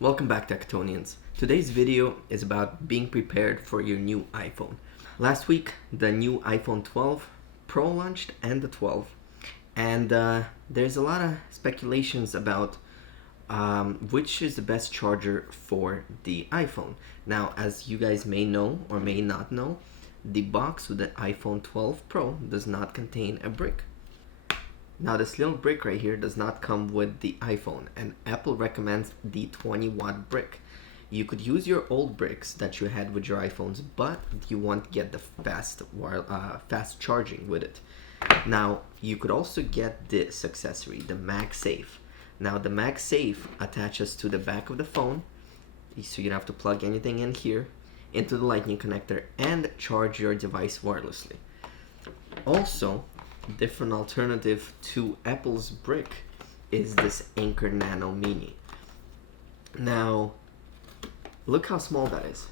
Welcome back, Techatonians. Today's video is about being prepared for your new iPhone. Last week, the new iPhone 12 Pro launched and the 12, and there's a lot of speculations about which is the best charger for the iPhone. Now, as you guys may know or may not know, the box with the iPhone 12 Pro does not contain a brick. Now this little brick right here does not come with the iPhone, and Apple recommends the 20-watt brick. You could use your old bricks that you had with your iPhones, but you won't get the fast charging with it. Now you could also get this accessory, the MagSafe. Now the MagSafe attaches to the back of the phone, so you don't have to plug anything in here, into the lightning connector, and charge your device wirelessly. Also, different alternative to Apple's brick is this Anker Nano Mini. Now, look how small that is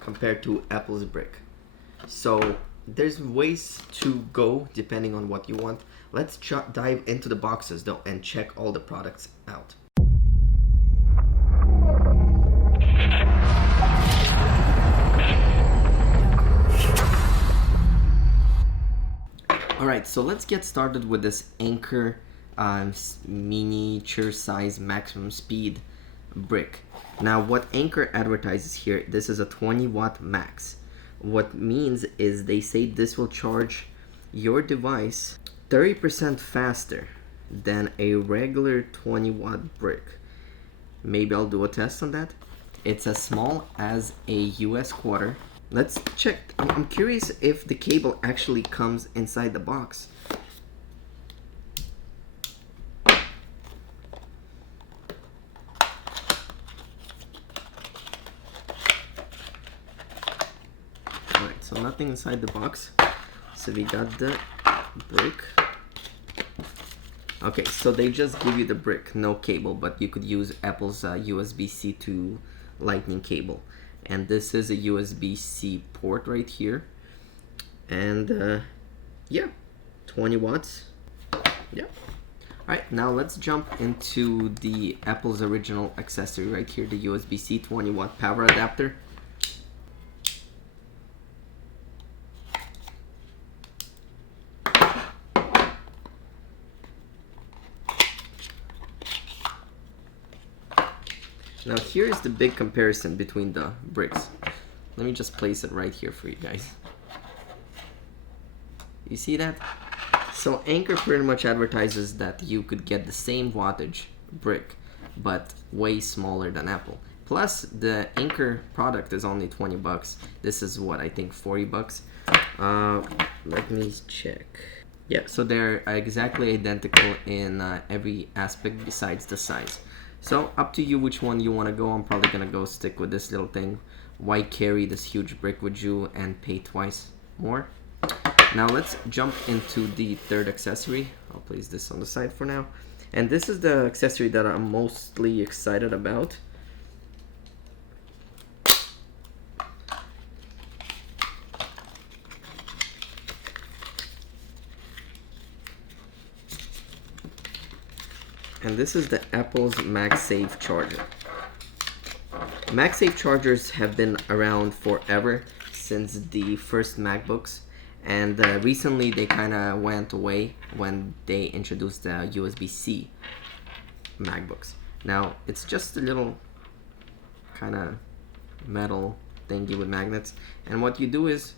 compared to Apple's brick. So there's ways to go depending on what you want. Let's dive into the boxes though and check all the products out. Alright, so let's get started with this Anker miniature size maximum speed brick. Now what Anker advertises here, this is a 20-watt max. What means is they say this will charge your device 30% faster than a regular 20-watt brick. Maybe I'll do a test on that. It's as small as a US quarter. Let's check. I'm curious if the cable actually comes inside the box. Alright, so nothing inside the box. So we got the brick. Okay, so they just give you the brick, no cable, but you could use Apple's USB-C to lightning cable. And this is a USB-C port right here, and yeah, 20 watts. Yeah. Alright, now let's jump into the Apple's original accessory right here, the USB-C 20-watt power adapter. Now here's the big comparison between the bricks. Let me just place it right here for you guys. You see that? So Anker pretty much advertises that you could get the same wattage brick, but way smaller than Apple. Plus the Anker product is only 20 bucks. This is what, I think 40 bucks. Let me check. Yeah, so they're exactly identical in every aspect besides the size. So up to you which one you want to go. I'm probably gonna go stick with this little thing. Why carry this huge brick with you and pay twice more? Now let's jump into the third accessory. I'll place this on the side for now. And this is the accessory that I'm mostly excited about. And this is the Apple's MagSafe charger. MagSafe chargers have been around forever, since the first MacBooks, and recently they kind of went away when they introduced the USB-C MacBooks. Now it's just a little kind of metal thingy with magnets, and what you do is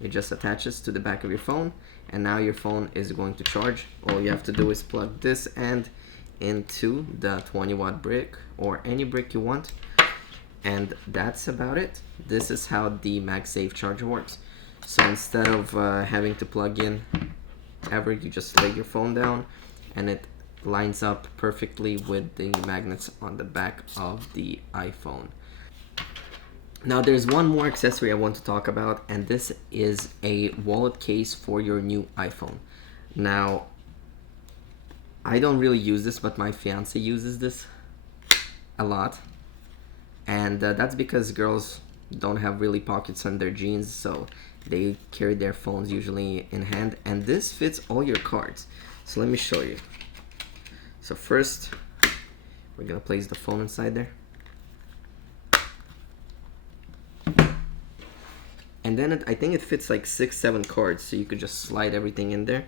it just attaches to the back of your phone, and now your phone is going to charge. All you have to do is plug this end into the 20-watt brick or any brick you want, and that's about it. This is how the MagSafe charger works. So instead of having to plug in ever, you just lay your phone down and it lines up perfectly with the magnets on the back of the iPhone. Now there's one more accessory I want to talk about, and this is a wallet case for your new iPhone. Now, I don't really use this, but my fiance uses this a lot. And that's because girls don't have really pockets on their jeans, so they carry their phones usually in hand. And this fits all your cards. So let me show you. So first, We're gonna place the phone inside there. And then I think it fits like 6-7 cards, so you could just slide everything in there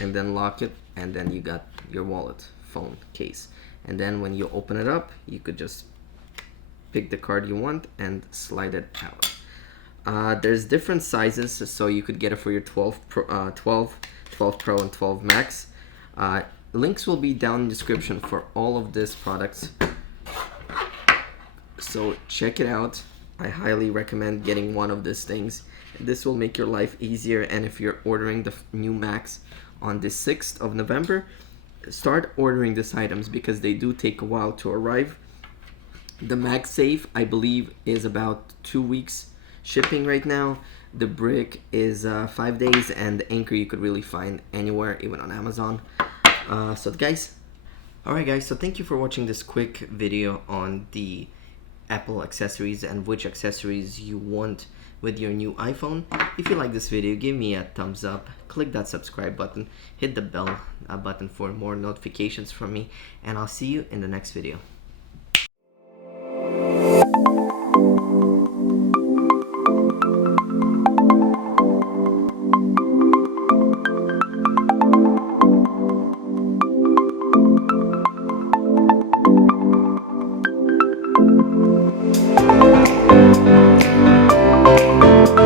and then lock it, and then you got your wallet, phone, case. And then when you open it up, you could just pick the card you want and slide it out. There's different sizes, so you could get it for your 12 Pro and 12 Max. Links will be down in the description for all of these products, so check it out. I highly recommend getting one of these things. This will make your life easier, and if you're ordering the new Max on the 6th of November, start ordering these items because they do take a while to arrive. The MagSafe, I believe, is about 2 weeks shipping right now. The Brick is 5 days, and the Anchor you could really find anywhere, even on Amazon. Alright guys, so thank you for watching this quick video on the Apple accessories and which accessories you want with your new iPhone. If you like this video, give me a thumbs up, click that subscribe button, hit the bell button for more notifications from me, and I'll see you in the next video.